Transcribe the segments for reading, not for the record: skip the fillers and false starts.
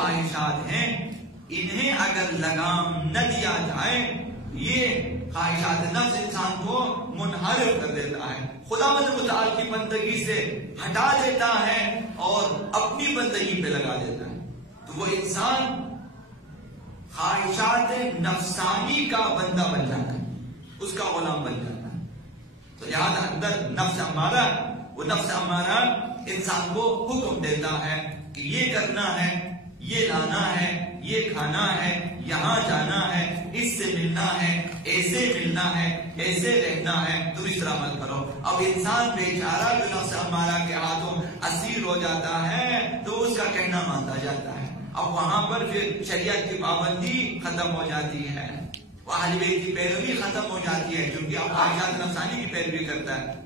خواہشات ہیں انہیں اگر لگام نہ دیا جائے، یہ خواہشات نفس انسان کو منحرف کر دیتا ہے، خداوند متعال کی بندگی سے ہٹا دیتا ہے اور اپنی بندگی پہ لگا دیتا ہے. تو وہ انسان خواہشات نفسانی کا بندہ بن جاتا ہے، اس کا غلام بن جاتا ہے. تو لہٰذا اندر نفس امارہ، وہ نفس امارہ انسان کو حکم دیتا ہے کہ یہ کرنا ہے، یہ لانا ہے، یہ کھانا ہے، یہاں جانا ہے، اس سے ملنا ہے، ایسے ملنا ہے، ایسے رہنا ہے، تم اس طرح مت کرو. اب انسان بیچارہ جو نفس امارہ کے ہاتھوں اسیر ہو جاتا ہے تو اس کا کہنا مانتا جاتا ہے. اب وہاں پر پھر شریعت کی پابندی ختم ہو جاتی ہے، وہ اہل بیت کی پیروی ختم ہو جاتی ہے، کیونکہ اب خواہشات نفسانی کی پیروی کرتا ہے.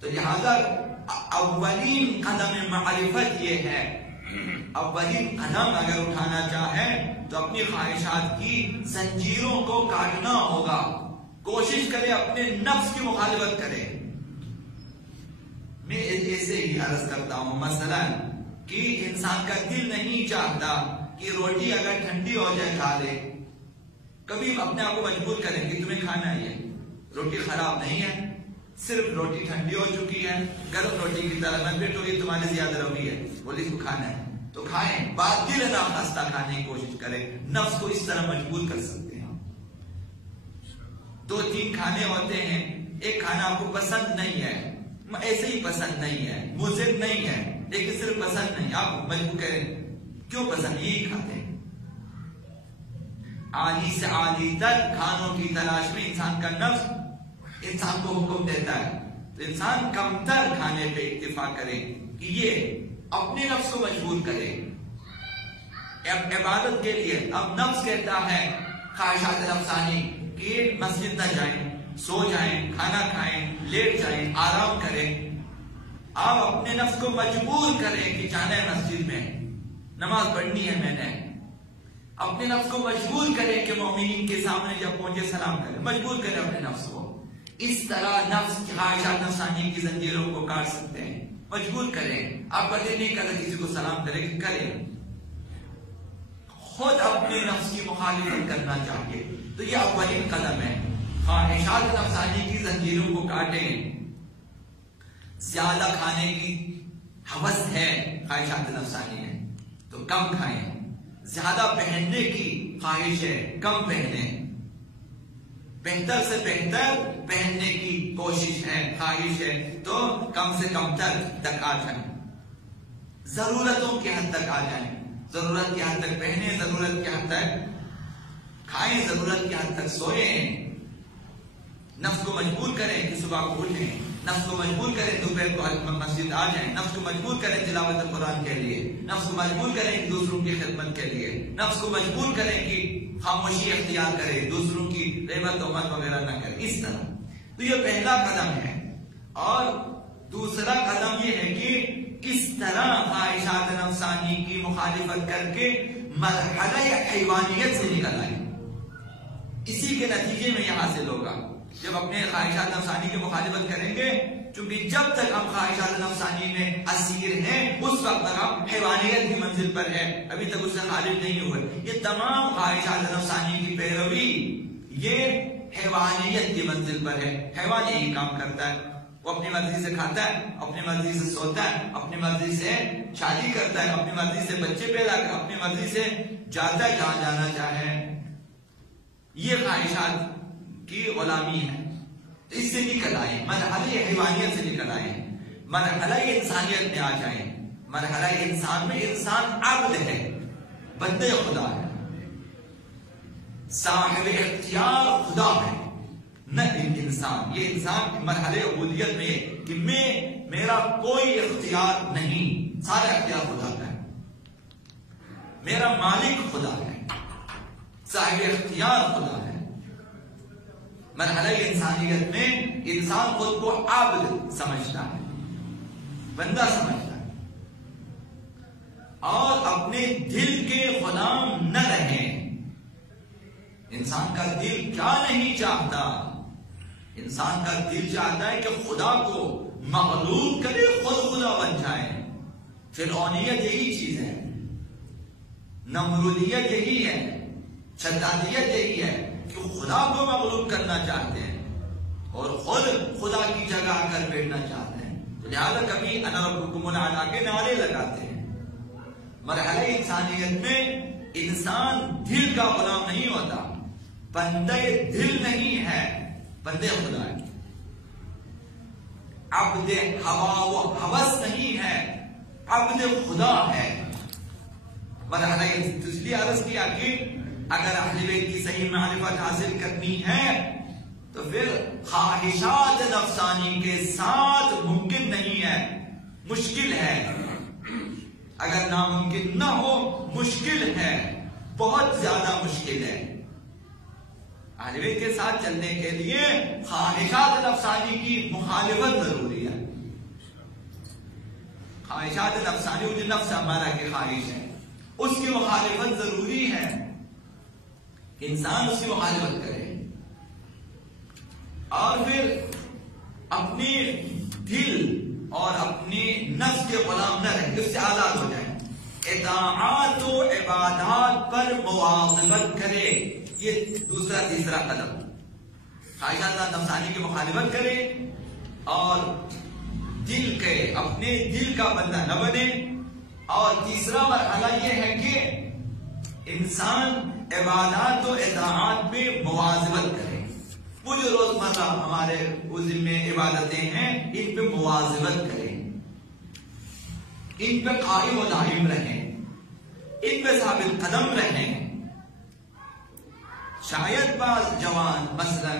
تو لہذا اولین قدم معرفت یہ ہے، اولین قدم اگر اٹھانا چاہے تو اپنی خواہشات کی زنجیروں کو کاٹنا ہوگا. کوشش کرے اپنے نفس کی مخالفت کرے. میں ایسے ہی عرض کرتا ہوں، مثلا کہ انسان کا دل نہیں چاہتا کہ روٹی اگر ٹھنڈی ہو جائے کھا لے. کبھی اپنے آپ کو مجبور کریں کہ تمہیں کھانا ہی ہے، روٹی خراب نہیں ہے، صرف روٹی ٹھنڈی ہو چکی ہے، گرم روٹی کی طرح نہ بیٹھو، یہ تمہارے زیادہ روی ہے، بولی اس کو کھانا ہے تو کھائیں. بات دل نہ خستہ کھانے کی کوشش کریں. نفس کو اس طرح مجبور کر سکتے ہیں. 2-3 کھانے ہوتے ہیں، ایک کھانا آپ کو پسند نہیں ہے، ایسے ہی پسند نہیں ہے، مضر نہیں ہے، لیکن صرف پسند نہیں، آپ مجبور کریں کیوں پسند، یہی کھاتے ہیں. عالی سے عالی تر کھانوں کی تلاش میں انسان کا نفس انسان کو حکم دیتا ہے. تو انسان کم تر کھانے پہ اکتفا کرے کہ یہ اپنے نفس کو مجبور کرے عبادت کے لیے. اب نفس کہتا ہے خواہشات نفسانی کہ مسجد نہ جائیں، سو جائیں، کھانا کھائیں، لیٹ جائیں، آرام کریں. آپ اپنے نفس کو مجبور کریں کہ جانا ہے مسجد میں، نماز پڑھنی ہے میں نے. اپنے نفس کو مجبور کریں کہ مومنین کے سامنے جب پہنچے سلام کریں. مجبور کریں اپنے نفس کو. اس طرح نفس کی خواہشات نفسانی کی زنجیروں کو کاٹ سکتے ہیں. مجبور کریں. آپ کا دل نہیں کریں کسی کو سلام کریں، کریں. خود اپنے نفس کی مخالفت کرنا چاہیے. تو یہ اولین قدم ہے. خواہشات نفسانی کی زنجیروں کو کاٹیں. زیادہ کھانے کی ہوس ہے، خواہشات نفسانی ہے تو کم کھائیں. زیادہ پہننے کی خواہش ہے، کم پہنیں. بہتر سے بہتر پہننے کی کوشش ہے، خواہش ہے تو کم سے کم تک آ جائیں. ضرورتوں کی حد تک آ جائیں. ضرورت کی حد تک پہنیں، ضرورت کی حد تک کھائیں، ضرورت کی حد تک سوئیں. نفس کو مجبور کریں کہ صبح کو اٹھیں. نفس کو مجبور کریں دوپہر کو مسجد آ جائیں. نفس کو مجبور کریں تلاوت قرآن کے لیے. نفس کو مجبور کریں کہ دوسروں کی خدمت کے لیے. نفس کو مجبور کریں کہ خاموشی اختیار کرے، دوسروں کی غیبت تہمت وغیرہ نہ کرے. اس طرح تو یہ پہلا قدم ہے. اور دوسرا قدم یہ ہے کہ کس طرح خواہشات نفسانی کی مخالفت کر کے مرحلہ حیوانیت سے نکل آئے. اسی کے نتیجے میں یہ حاصل ہوگا. جب اپنے خواہشات نفسانی کی مخالفت کریں گے، چونکہ جب تک ہم خواہشات نفسانی میں اسیر ہیں اس وقت تک ہم حیوانیت کی منزل پر ہیں، ابھی تک اس سے خارج نہیں ہوئے. یہ تمام خواہشات نفسانی کی پیروی یہ حیوانیت کی منزل پر ہے. حیوان یہی کام کرتا ہے. وہ اپنی مرضی سے کھاتا ہے، اپنی مرضی سے سوتا ہے، اپنی مرضی سے شادی کرتا ہے، اپنی مرضی سے بچے پیدا کرتا ہے، اپنی مرضی سے جاتا ہے جہاں جانا چاہے. یہ خواہشات کی غلامی ہے. اس سے نکل آئے، مرحلہ حیوانیت سے نکل آئے، مرحلہ انسانیت میں آ جائیں. مرحلہ انسان میں انسان عبد ہے، بندے خدا ہے، صاحب اختیار خدا ہے، نہ انسان. یہ انسان مرحلہ عبودیت میں کہ میرا کوئی اختیار نہیں، سارا اختیار خدا کا ہے. میرا مالک خدا ہے، صاحب اختیار خدا ہے. مرحلہ انسانیت میں انسان خود کو عبد سمجھتا ہے، بندہ سمجھتا ہے، اور اپنے دل کے غلام نہ رہیں. انسان کا دل کیا نہیں چاہتا؟ انسان کا دل چاہتا ہے کہ خدا کو مغلوب کرے، خود خدا بن جائے. فرعونیت یہی چیز ہے. نمرودیت یہی ہے، شدادیت یہی ہے کہ خدا کو مغلوب کرنا چاہتے ہیں اور خود خدا کی جگہ آ کر بیٹھنا چاہتے ہیں. تو لہٰذا کبھی انا ربکم الاعلیٰ کے نعرے لگاتے ہیں. مرحلہ انسانیت میں انسان دل کا غلام نہیں ہوتا، بندے دل نہیں ہے، بندے خدا ہے. عبد ہوا و ہوس نہیں ہے، عبد خدا ہے. مرحلہ اس لیے عرض کیا کہ اگر اہل بیت کی صحیح معرفت حاصل کرنی ہے تو پھر خواہشات نفسانی کے ساتھ ممکن نہیں ہے، مشکل ہے. اگر ناممکن نہ ہو، مشکل ہے، بہت زیادہ مشکل ہے. اہل بیت کے ساتھ چلنے کے لیے خواہشات نفسانی کی مخالفت ضروری ہے. خواہشات نفسانی، جو نفس ہمارا کی خواہش ہے، اس کی مخالفت ضروری ہے کہ انسان اس کی مخالفت کرے اور پھر اپنی دل اور اپنی نفس کے غلام نہ رہے، اس سے آزاد ہو جائے. اطاعت و عبادات پر مواظبت کرے، یہ دوسرا تیسرا قدم. خواہشات نفسانی کی مخالفت کرے اور دل کے اپنے دل کا بندہ نہ بنے. اور تیسرا مرحلہ یہ ہے کہ انسان عبادات و اطاعات پہ مواظبت کرے. وہ جو روزمرہ ہمارے ذمہ عبادتیں ہیں، ان پہ مواظبت کریں، ان پہ قائم و دائم رہیں، ان پہ ثابت قدم رہیں. شاید بعض جوان مثلا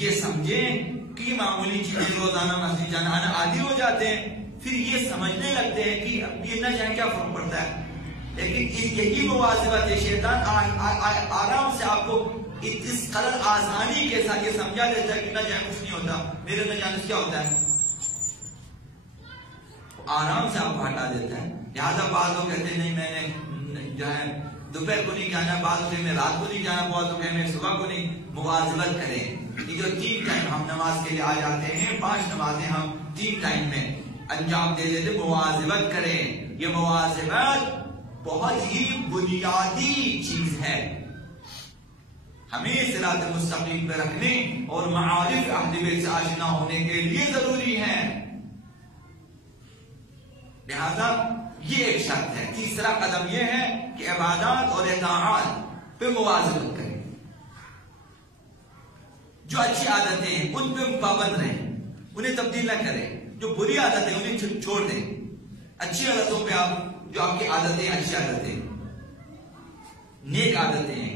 یہ سمجھیں کہ معمولی چیزیں روزانہ مسجد جانا عادی ہو جاتے ہیں، پھر یہ سمجھنے لگتے ہیں کہ اب یہ نہ جائیں کیا فرق پڑتا ہے. لیکن یہی مواظبت ہے. شیطان آرام سے آپ کو اس قدر آسانی کے ساتھ یہ سمجھا دیتا ہے کہ نہ جائیں کچھ نہیں ہوتا، میرے نہ جانے سے کیا ہوتا ہے، آرام سے آپ کو ہٹا دیتا ہے. لہٰذا بعض لوگ کہتے ہیں نہیں میں نے جو ہے دوپہر کو نہیں جانا، بعض لوگ میں رات کو نہیں جانا، بعض لوگ میں صبح کو نہیں. مواظبت کریں. یہ جو 3 ٹائم ہم نماز کے لیے آ جاتے ہیں، 5 نمازیں ہم 3 ٹائم میں انجام دے دیتے. مواظبت کریں. یہ مواظبت بہت ہی بنیادی چیز ہے. ہمیں صراط مستقیم پہ رکھنے اور معارف اہل بیت سے آشنا ہونے کے لیے ضروری ہے. لہذا یہ ایک شرط ہے. تیسرا قدم یہ ہے کہ عبادات اور اطاعات پہ مواظبت کریں. جو اچھی عادتیں ہیں ان پہ پابند رہیں، انہیں تبدیل نہ کریں. جو بری عادتیں انہیں چھوڑ دیں. اچھی عادتوں پہ آپ، جو آپ کی عادتیں اچھی عادتیں، نیک عادتیں ہیں،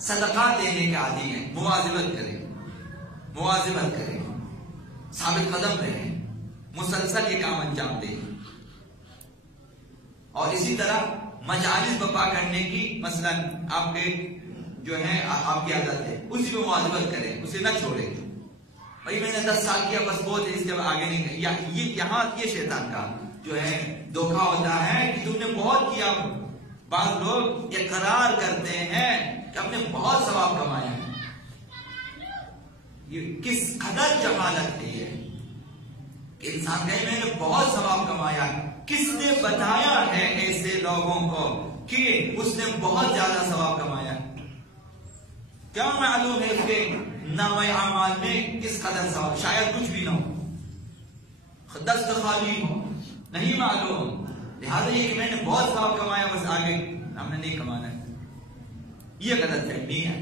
صدقات دینے کے عادی ہیں، مواظبت کریں، مواظبت کریں، ثابت قدم رہیں، مسلسل یہ کام انجام دیں. اور اسی طرح مجالس برپا کرنے کی مثلا آپ کے جو ہے آپ کی عادت ہے، اسی پہ مواظبت کریں، اسے نہ چھوڑیں. بھائی میں نے 10 سال کیا بس بہت ہے، اس کے بعد آگے نہیں. یہاں یہ شیطان کا جو ہے دھوکہ ہوتا ہے کہ تم نے بہت کیا. بعض لوگ اقرار کرتے ہیں کہ ہم نے بہت ثواب کمایا ہے. یہ کس قدر جہالت ہے یہ کہ انسان کہے میں نے بہت ثواب کمایا. کس نے بتایا ہے ایسے لوگوں کو کہ اس نے بہت زیادہ ثواب کمایا؟ کیا معلوم ہے اس کے نامہ اعمال میں کس قدر ثواب؟ شاید کچھ بھی نہ ہو، دست خالی ہو، نہیں معلوم. لہذا یہ کہ میں نے بہت ثواب کمایا بس آگے ہم نے نہیں کمانا ہے، یہ غلط فہمی ہے.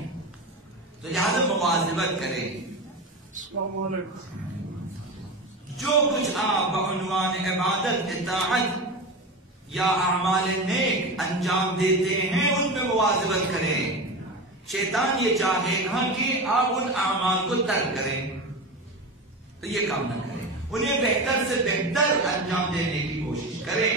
تو لہذا مواظبت کریں. السلام علیکم. جو کچھ آپ بعنوان عبادت، اطاعت یا اعمال نیک انجام دیتے ہیں ان پہ مواظبت کریں. شیطان یہ چاہے گا کہ آپ ان اعمال کو ترک کریں، تو یہ کام نہ کریں. انہیں بہتر سے بہتر انجام دینے کی کوشش کریں.